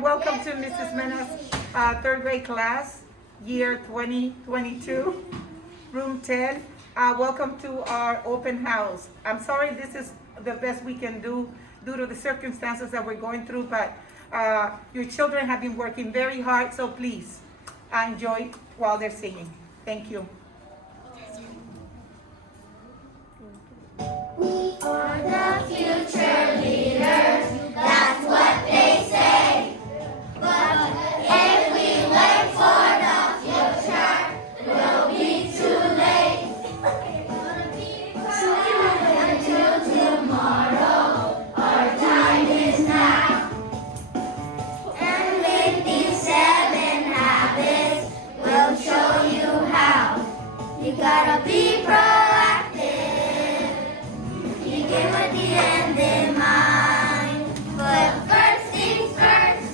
welcome to Mrs. Mena's third grade class, year 2022, room 10. Welcome to our open house. I'm sorry this is the best we can do due to the circumstances that we're going through, but your children have been working very hard, so please enjoy while they're singing. Thank you. We are the future leaders, that's what they say. But if we wait for the future, we'll be too late. Until tomorrow, our time is now. And with these 7 habits, we'll show you how. You gotta be proactive. Begin with the end in mind. But first things first.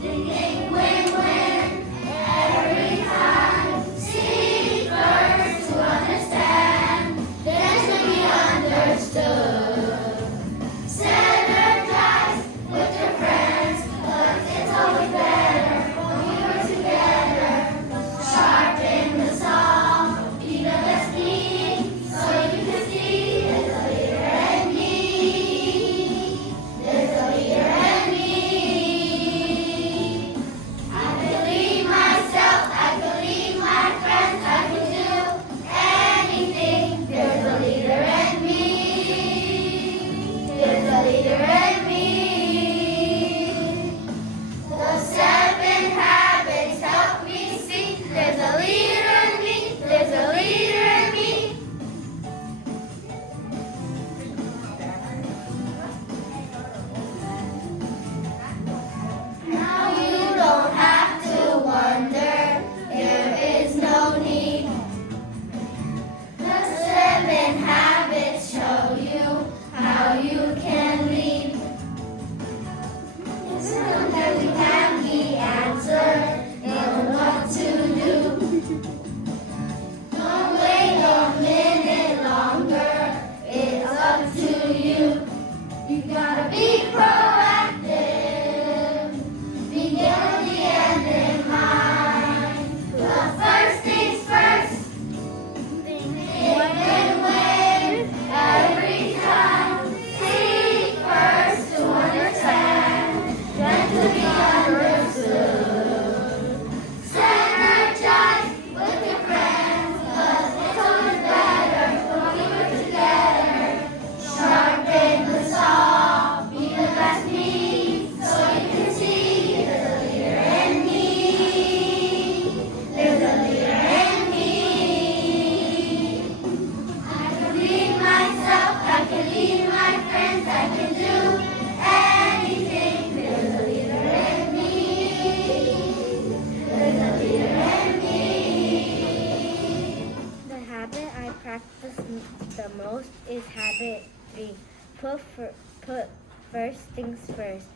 Thinking win-win every time. See first to understand. Then to be understood. Synergize with your friends, 'cause it's always better when we work together. Sharpen the saw, be the best me, so you can see there's a leader in me. There's a leader in me. I can lead myself, I can lead my friends, I can do anything. There's a leader in me. There's a leader in me. The 7 habits help me see. There's a leader in me. There's a leader in me. Now you don't have to wonder. There is no need. The 7 habits show you how you can lead. It's not that we have the answer and what to do. Don't wait a minute longer. It's up to you. You gotta be proactive. Begin with the end in mind. But first things first. Win-win every time. Seek first to understand, then to be understood. Synergize with your friends, 'cause it's always better when we work together. Sharpen the saw, be the best me, so you can see there's a leader in me. There's a leader in me. I can lead myself, I can lead my friends, I can do anything. There's a leader in me. There's a leader in me. The habit I practice the most is habit 3. Put first things first.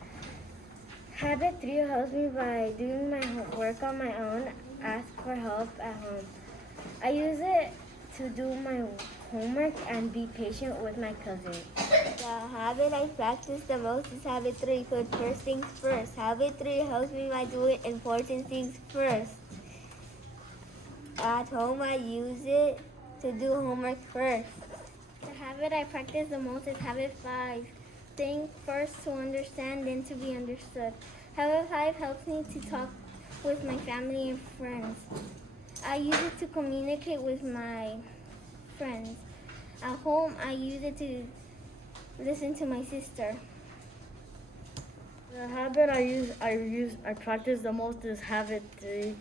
Habit 3 helps me by doing my work on my own, ask for help at home. I use it to do my homework and be patient with my cousin. The habit I practice the most is habit 3, put first things first. Habit 3 helps me by doing important things first. At home, I use it to do homework first. The habit I practice the most is habit 5. Think first to understand, then to be understood. Habit 5 helps me to talk with my family and friends. I use it to communicate with my friends. At home, I use it to listen to my sister. The habit I practice the most is habit 3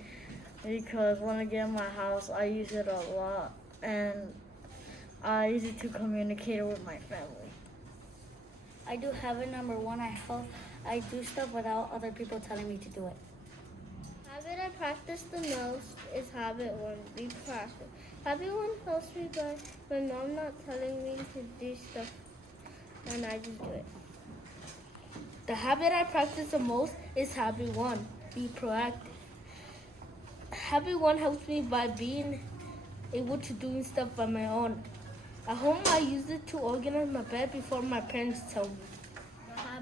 because when I get in my house, I use it a lot and I use it to communicate with my family. I do habit number 1. I do stuff without other people telling me to do it. Habit I practice the most is habit 1, be proactive. Habit 1 helps me by my mom not telling me to do stuff and I just do it. The habit I practice the most is habit 1, be proactive. Habit 1 helps me by being able to doing stuff by my own. At home, I use it to organize my bed before my parents tell me.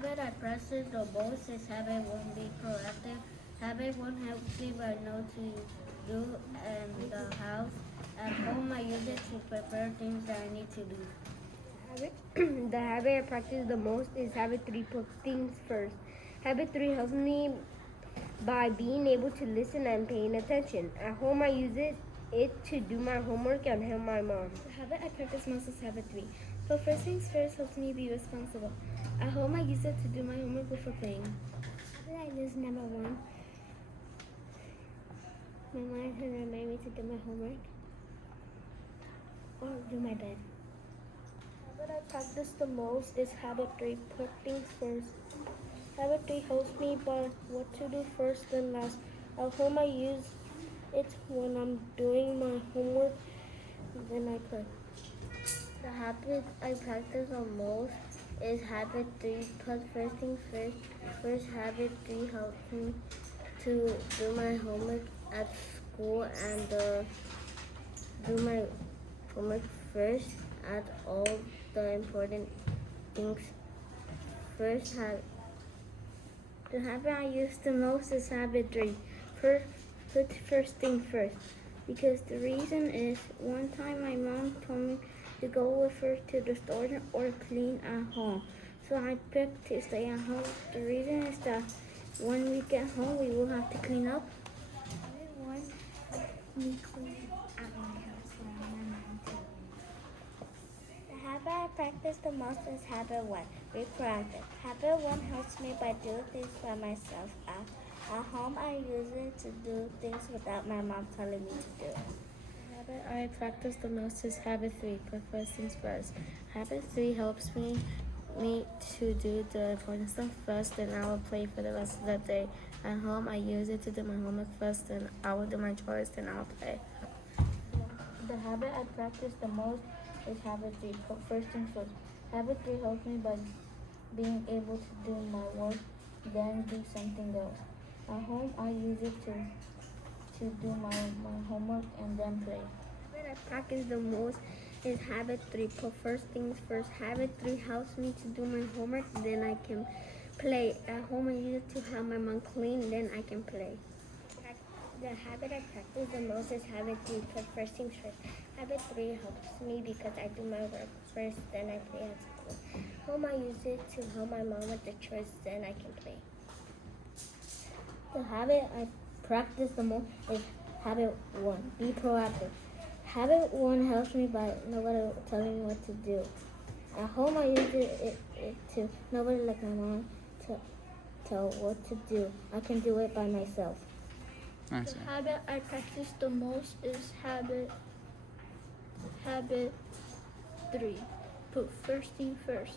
The habit I practice the most is habit one, be proactive. Habit one helps me by know to do in the house. At home, I use it to prepare things that I need to do. The habit I practice the most is habit 3, put things first. Habit 3 helps me by being able to listen and paying attention. At home, I use it to do my homework and help my mom. The habit I practice most is habit 3. But first things first helps me be responsible. At home, I use it to do my homework before playing. Habit I use number 1. My mom can remind me to do my homework or do my bed. Habit I practice the most is habit 3, put things first. Habit 3 helps me by what to do first then last. At home, I use it when I'm doing my homework, then I play. The habit I practice the most is habit 3, put first things first. First habit 3 helps me to do my homework at school and do my homework first at all the important things first. The habit I use the most is habit 3, put first thing first. Because the reason is one time my mom told me to go with her to the store or clean at home. So I picked to stay at home. The reason is that when we get home, we will have to clean up. Me clean at my house around my mom too. The habit I practice the most is habit 1, be proactive. Habit 1 helps me by doing things by myself. At home, I use it to do things without my mom telling me to do it. The habit I practice the most is habit 3, put first things first. Habit 3 helps me to do the important stuff first, then I will play for the rest of the day. At home, I use it to do my homework first, then I will do my chores, then I'll play. The habit I practice the most is habit 3, put first things first. Habit 3 helps me by being able to do my work, then do something else. At home, I use it to do my homework and then play. The habit I practice the most is habit 3, put first things first. Habit 3 helps me to do my homework, then I can play. At home, I use it to have my mom clean, then I can play. The habit I practice the most is habit 3, put first things first. Habit 3 helps me because I do my work first, then I play at school. Home, I use it to help my mom with the chores, then I can play. The habit I practice the most is habit 1, be proactive. Habit 1 helps me by nobody telling me what to do. At home, I use it to nobody like my mom to tell what to do. I can do it by myself. Nice. The habit I practice the most is habit 3, put first thing first.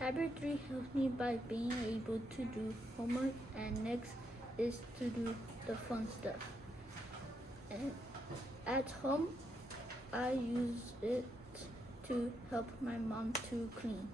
Habit 3 helps me by being able to do homework, and next is to do the fun stuff. And at home, I use it to help my mom to clean.